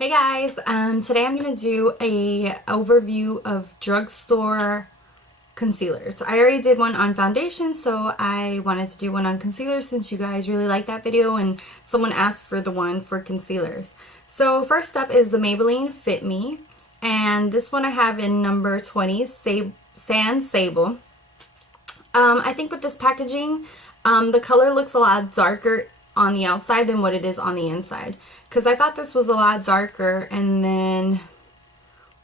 Hey guys, today I'm going to do a overview of drugstore concealers. I already did one on foundation, so I wanted to do one on concealer since you guys really liked that video and someone asked for the one for concealers. So first up is the Maybelline Fit Me, and this one I have in number 20, Sand Sable. I think with this packaging, the color looks a lot darker on the outside than what it is on the inside, because I thought this was a lot darker, and then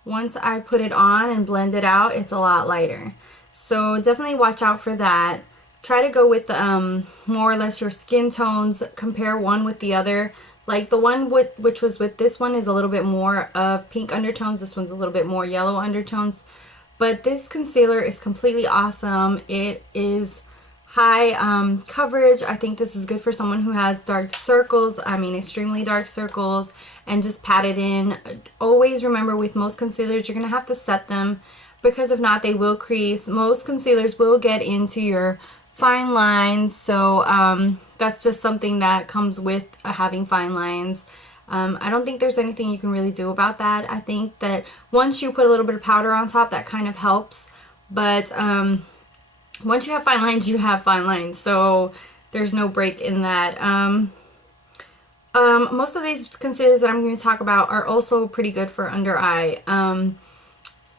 once I put it on and blend it out, it's a lot lighter. So definitely watch out for that. Try to go with the more or less your skin tones. Compare one with the other. Like the one which was with this one is a little bit more of pink undertones. This one's a little bit more yellow undertones. But this concealer is completely awesome. It is high coverage. I think this is good for someone who has dark circles, extremely dark circles, and just pat it in. Always remember, with most concealers, you're going to have to set them, because if not, they will crease. Most concealers will get into your fine lines, so that's just something that comes with having fine lines. I don't think there's anything you can really do about that. I think that once you put a little bit of powder on top, that kind of helps, but once you have fine lines, you have fine lines, so there's no break in that. Most of these concealers that I'm going to talk about are also pretty good for under eye.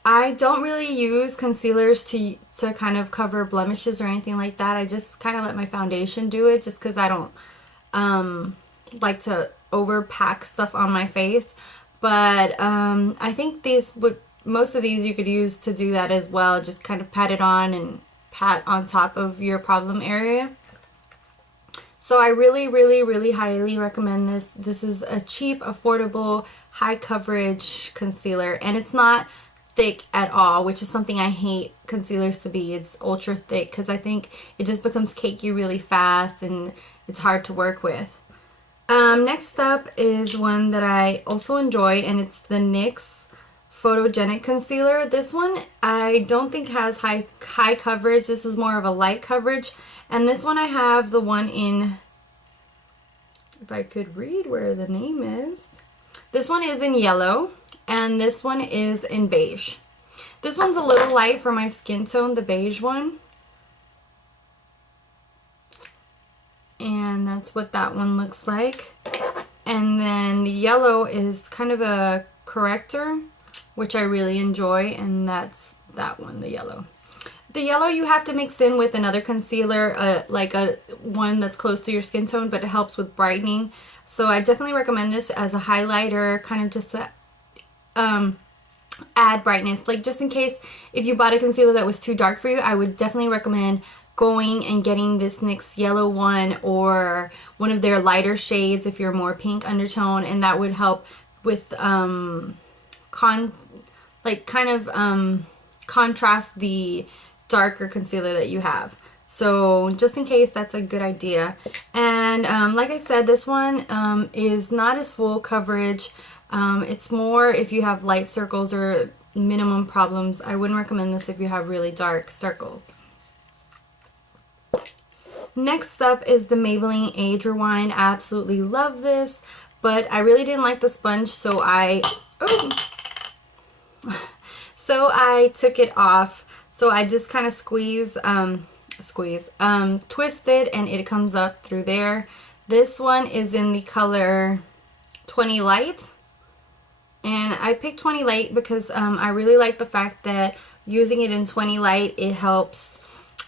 I don't really use concealers to kind of cover blemishes or anything like that. I just kind of let my foundation do it, just because I don't like to overpack stuff on my face. But I think most of these you could use to do that as well. Just kind of pat it on and pat on top of your problem area. So I really highly recommend this. This is a cheap, affordable, high coverage concealer, and it's not thick at all, which is something I hate concealers to be. It's ultra thick, because I think it just becomes cakey really fast and it's hard to work with. Next up is one that I also enjoy, and it's the Knicks photogenic concealer. This one I don't think has high coverage. This is more of a light coverage, and this one I have the one in, if I could read where the name is, this one is in yellow, and this one is in beige. This one's a little light for my skin tone, the beige one, and that's what that one looks like. And then the yellow is kind of a corrector, which I really enjoy, and that's that one, the yellow. The yellow you have to mix in with another concealer, like a one that's close to your skin tone, but it helps with brightening. So I definitely recommend this as a highlighter, kind of just to add brightness. Like, just in case if you bought a concealer that was too dark for you, I would definitely recommend going and getting this NYX yellow one, or one of their lighter shades if you're more pink undertone, and that would help with contrast the darker concealer that you have. So just in case, that's a good idea. And like I said, this one is not as full coverage. It's more if you have light circles or minimum problems. I wouldn't recommend this if you have really dark circles. Next up is the Maybelline Age Rewind. I absolutely love this, but I really didn't like the sponge, so I took it off. So I just kind of twist it, and it comes up through there. This one is in the color 20 Light, and I picked 20 Light because I really like the fact that using it in 20 Light, it helps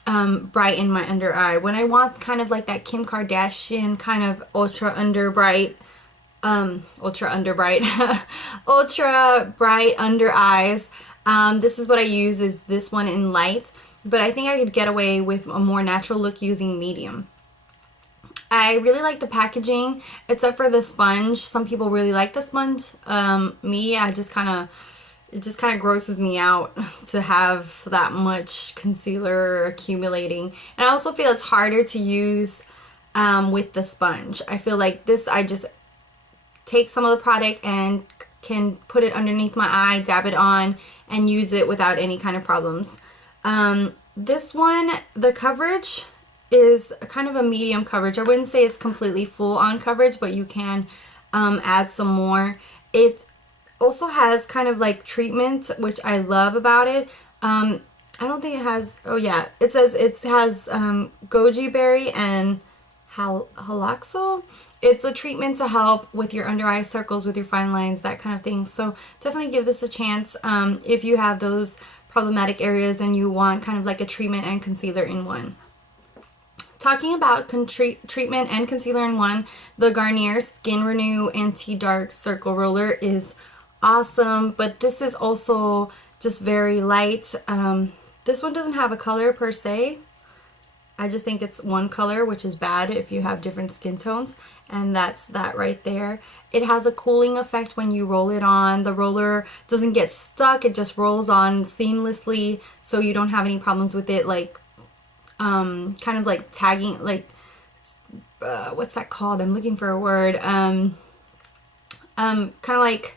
brighten my under eye. When I want kind of like that Kim Kardashian kind of ultra bright under eyes, this is what I use, is this one in light, but I think I could get away with a more natural look using medium. I really like the packaging, except for the sponge. Some people really like the sponge. Me, it just kind of grosses me out to have that much concealer accumulating. And I also feel it's harder to use with the sponge. I feel like this, I just take some of the product and can put it underneath my eye, dab it on, and use it without any kind of problems. This one, the coverage is kind of a medium coverage. I wouldn't say it's completely full on coverage, but you can add some more. It also has kind of like treatments, which I love about it. I don't think it has, oh yeah, it says it has goji berry and haloxyl. It's a treatment to help with your under eye circles, with your fine lines, that kind of thing. So definitely give this a chance if you have those problematic areas and you want kind of like a treatment and concealer in one. Talking about treatment and concealer in one, the Garnier Skin Renew Anti-Dark Circle Roller is awesome, but this is also just very light. This one doesn't have a color per se. I just think it's one color, which is bad if you have different skin tones, and that's that right there. It has a cooling effect when you roll it on. The roller doesn't get stuck, it just rolls on seamlessly, so you don't have any problems with it, like kind of like tagging, like what's that called? I'm looking for a word. Kind of like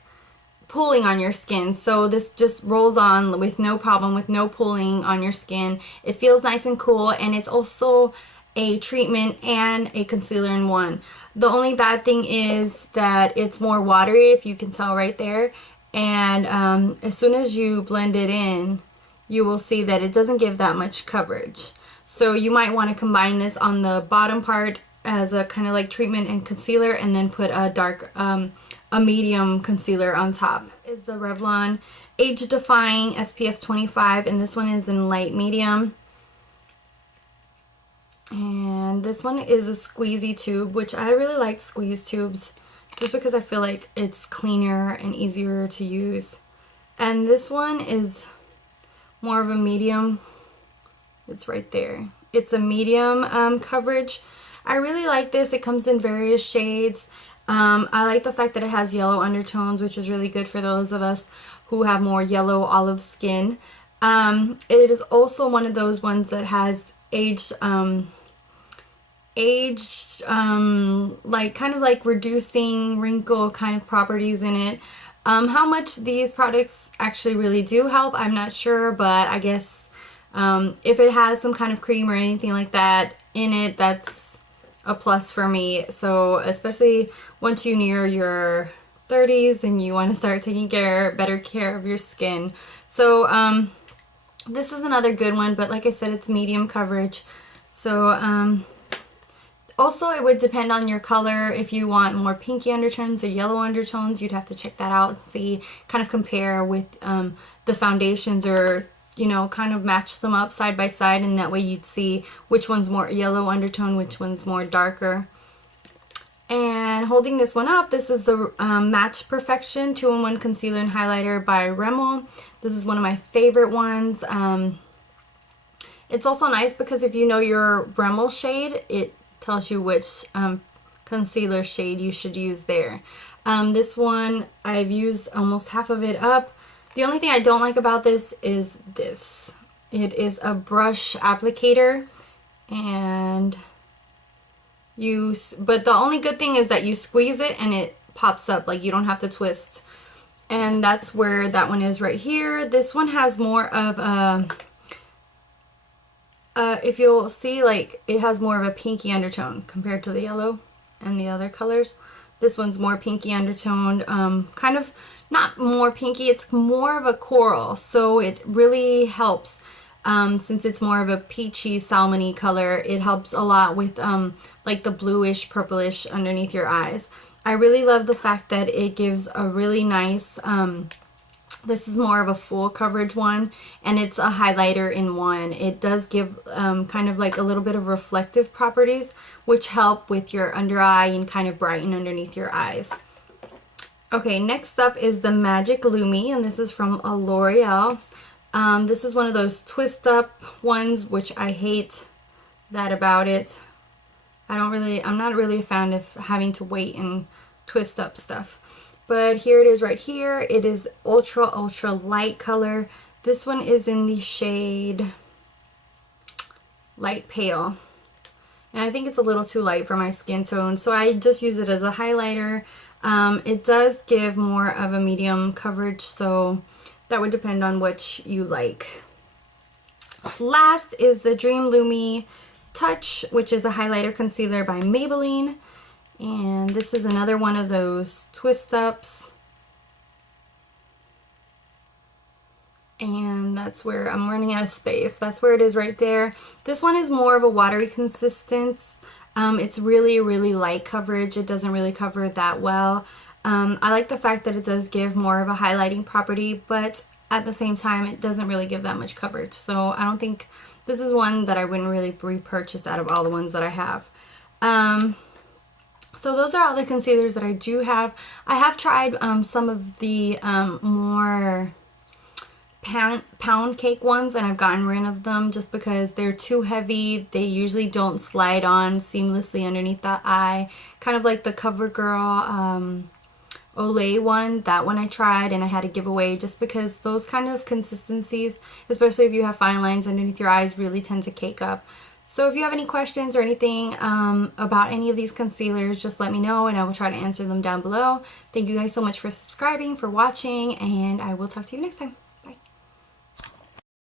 pulling on your skin. So this just rolls on with no problem, with no pulling on your skin. It feels nice and cool, and it's also a treatment and a concealer in one. The only bad thing is that it's more watery, if you can tell right there, and as soon as you blend it in, you will see that it doesn't give that much coverage. So you might want to combine this on the bottom part as a kind of like treatment and concealer, and then put a dark a medium concealer on top. Is the Revlon Age Defying SPF 25, and this one is in light medium. And this one is a squeezy tube, which I really like squeeze tubes just because I feel like it's cleaner and easier to use. And this one is more of a medium. It's right there. It's a medium coverage. I really like this. It comes in various shades. I like the fact that it has yellow undertones, which is really good for those of us who have more yellow olive skin. It is also one of those ones that has aged like kind of like reducing wrinkle kind of properties in it. How much these products actually really do help, I'm not sure, but I guess if it has some kind of cream or anything like that in it, that's a plus for me. So especially once you near your 30s and you want to start taking better care of your skin. So this is another good one, but like I said, it's medium coverage. So also it would depend on your color. If you want more pinky undertones or yellow undertones, you'd have to check that out and see, kind of compare with the foundations, or you know, kind of match them up side by side, and that way you'd see which one's more yellow undertone, which one's more darker. And holding this one up, this is the Match Perfection 2-in-1 Concealer and Highlighter by Rimmel. This is one of my favorite ones. It's also nice because if you know your Rimmel shade, it tells you which concealer shade you should use there. This one, I've used almost half of it up. The only thing I don't like about this is this. It is a brush applicator, and but the only good thing is that you squeeze it and it pops up, like you don't have to twist. And that's where that one is right here. This one has more of a, if you'll see, like it has more of a pinky undertone compared to the yellow and the other colors. This one's more pinky undertoned, kind of not more pinky, it's more of a coral, so it really helps. Since it's more of a peachy salmony color, it helps a lot with like the bluish purplish underneath your eyes. I really love the fact that it gives a really nice, this is more of a full coverage one, and it's a highlighter in one. It does give kind of like a little bit of reflective properties, which help with your under eye and kind of brighten underneath your eyes. Okay, next up is the Magic Lumi, and this is from Loreal. This is one of those twist up ones, which I hate that about it. I'm not really a fan of having to wait and twist up stuff. But here it is right here. It is ultra light color. This one is in the shade Light Pale. And I think it's a little too light for my skin tone, so I just use it as a highlighter. It does give more of a medium coverage, so that would depend on which you like. Last is the Dream Lumi Touch, which is a highlighter concealer by Maybelline. And this is another one of those twist ups. and that's where I'm running out of space. That's where it is right there. This one is more of a watery consistence. It's really, really light coverage. It doesn't really cover that well. I like the fact that it does give more of a highlighting property, but at the same time, it doesn't really give that much coverage. So I don't think this is one that I wouldn't really repurchase out of all the ones that I have. So those are all the concealers that I do have. I have tried some of the more pound cake ones, and I've gotten rid of them just because they're too heavy. They usually don't slide on seamlessly underneath the eye. Kind of like the CoverGirl Olay one. That one I tried and I had to give away just because those kind of consistencies, especially if you have fine lines underneath your eyes, really tend to cake up. So if you have any questions or anything about any of these concealers, just let me know and I will try to answer them down below. Thank you guys so much for subscribing, for watching, and I will talk to you next time.